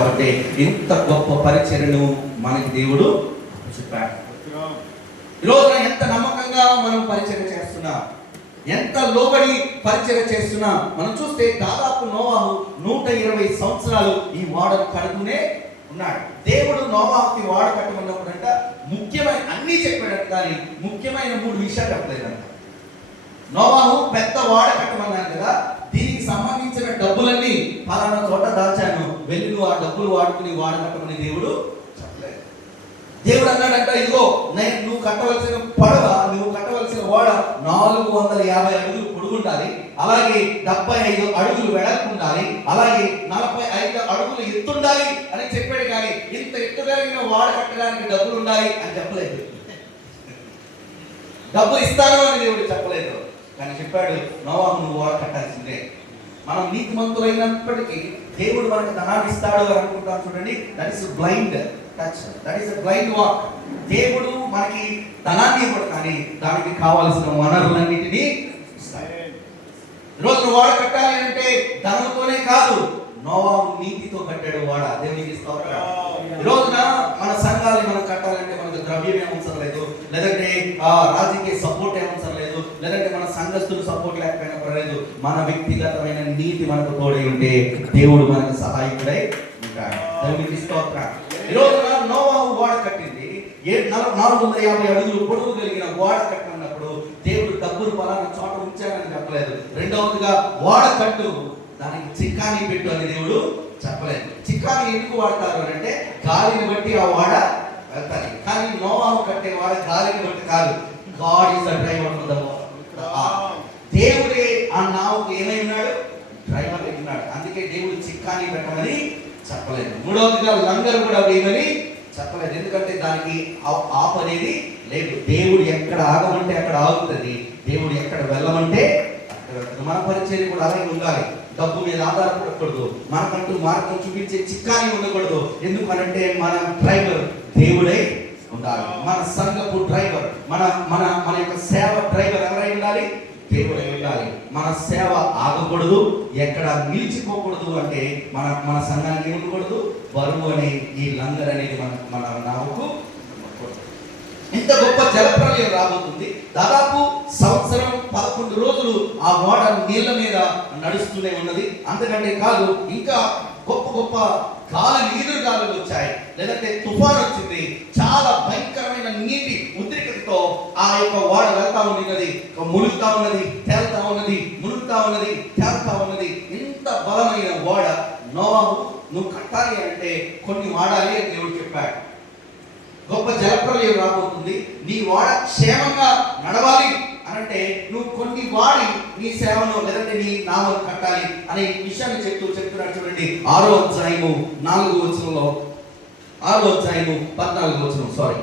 కాబట్టి ఇంత గొప్ప పరిచర్యను మనకి దేవుడు చెప్పాడు. ఈరోజు ఎంత నమ్మకంగా మనం పరిచర్య చేస్తున్నాం, ఎంత లోబడి పరిచర్య చేస్తున్నాం. మనం చూస్తే దాదాపు నోవాహు 120 సంవత్సరాలు ఈ ఓడను కడుతూనే ఉన్నాడు. దేవుడు నోవాహుకి ఓడ కట్టమన్నప్పుడంట ముఖ్యమైన అన్ని చెప్పాడంట, కానీ ముఖ్యమైన 3 విషయాలు చెప్పలేదంట. నోవాహు పెద్ద ఓడ కట్టమన్నాను కదా, దీనికి సంబంధించిన డబ్బులన్నీ ఫలానా చోట దాచాను, వెళ్ళి నువ్వు ఆ డబ్బులు వాడుకుని ఓడ కట్టమని దేవుడు చెప్పలేదు. దేవుడు అన్నాడంట, ఇదిగో నువ్వు కట్టవలసిన పడవ, నువ్వు కట్టవలసిన ఓడ 450 అడుగులు పొడుగుండాలి, అలాగే 75 అడుగులు వెడల్పు ఉండాలి, అలాగే 45 అడుగులు ఎత్తుండాలి అని చెప్పాడు. కానీ ఇంత ఎత్తు కలిగిన ఓడ కట్టడానికి డబ్బులు ఉండాలి అని చెప్పలేదు. డబ్బులు ఇస్తాను అని దేవుడు చెప్పలేదు, కానీ చెప్పాడు నోవాహు నువ్వు ఓడ కట్టాల్సిందే. మనం నీతిమంతులైనప్పటికీ దేవుడు మనకు ధనాన్ని ఇస్తాడు అని అనుకుంటాం చూడండి. That is blind touch, that is blind walk. దేవుడు మనకి ధనాన్ని ఇవ్వడు, కానీ దానికి కావాల్సిన వనరులన్నిటినీ ఇస్తాడు. ఈరోజు ఓడ కట్టాలి అంటే ధనంతోనే కాదు, నోవాహు నీతితో కట్టాడు ఓడ. దేవునికి స్తోత్రం. ఈ రోజున మన సంఘాలు మనం కట్టాలంటే మనకు ద్రవ్యం ఏమవసరం లేదు, లేదంటే రాజకీయ సపోర్ట్ ఏమవసరం లేదు, లేదంటే మన సంఘస్థులు సపోర్ట్ లేకపోయినా పర్లేదు. మన వ్యక్తిగతమైన నీతి మనకు తోడై ఉంటే దేవుడు మనకు సహాయకుడై ఉంటాడు. దేవునికి స్తోత్రం. ఈ రోజున నోవాహు ఓడ కట్టింది 450 అడుగులు పొడవు కలిగిన ఓడ కట్టమన్నప్పుడు దేవుడు డబ్బులు పలానా చోట ఉంచానని చెప్పలేదు. రెండవదిగా ఓడ కట్టు, దానికి చిక్కాని పెట్టు అని దేవుడు చెప్పలేదు. చిక్కాని ఎందుకు వాడతారు అంటే గాలిని బట్టి ఆ ఓడ వెళ్తారు. కానీ నోవాహు కట్టే వాడ గాలిని బట్టి కాదు. God is the driver for the boat. దేవుడే ఆ నావుకు ఏమై ఉన్నాడు? డ్రైవర్ అయి ఉన్నాడు. అందుకే దేవుడు చిక్కాని పెట్టమని చెప్పలేదు. మూడవదిగా లంగరు కూడా వేయమని చెప్పలేదు, ఎందుకంటే దానికి ఆపు అనేది లేదు. దేవుడు ఎక్కడ ఆగమంటే అక్కడ ఆగుతుంది, దేవుడు ఎక్కడ వెళ్ళమంటే అక్కడ వెళ్తుంది. మన పరిచర్య కూడా అలాగే ఉండాలి. డబ్బు మీద ఆధారపడకూడదు, మనకంటూ మార్గం చూపించే చిక్కాని ఉండకూడదు. ఎందుకనంటే మన డ్రైవర్ దేవుడై ఉండాలి. మన సంఘపు డ్రైవర్, మన మన మన యొక్క సేవ డ్రైవర్ ఎవరై ఉండాలి? దేవుడై ఉండాలి. మన సేవ ఆగకూడదు, ఎక్కడ నిలిచిపోకూడదు. అంటే మన మన సంఘానికి ఉండకూడదు. బరువు అనే ఈ లంగర్ అనేది మన నావుకు. ఇంత గొప్ప జలప్రలయం రాబోతుంది. దాదాపు సంవత్సరం 11 రోజులు ఆ ఓడ నీళ్ళ మీద నడుస్తూనే ఉన్నది. అంతకంటే కాదు, ఇంకా గొప్ప గొప్ప గాలులు, ఈదురు గాలులు వచ్చాయి, లేదంటే తుఫాన్ వచ్చింది. చాలా భయంకరమైన నీటి ఉద్రిక్తతో ఆ యొక్క ఓడ వెళ్తా ఉన్నది, మునుగుతా ఉన్నది, తేలుతా ఉన్నది, మునుగుతా ఉన్నది, తేలుతా ఉన్నది. ఇంత బలమైన ఓడ నోవాహు నువ్వు కట్టాలి అంటే కొన్ని వాడాలి అని దేవుడు చెప్పాడు. గొప్ప జలప్రలయం రాబోతుంది, నీ ఓడ క్షేమంగా నడవాలి అనంటే నువ్వు కొన్ని వాడి నీ సేవను లేదంటే నీ నామను కట్టాలి అనే విషయాన్ని చెప్తున్నాడు. చూడండి 6వ అధ్యాయము 4వ వచనంలో, 6వ అధ్యాయము 14వ వచనం, సారీ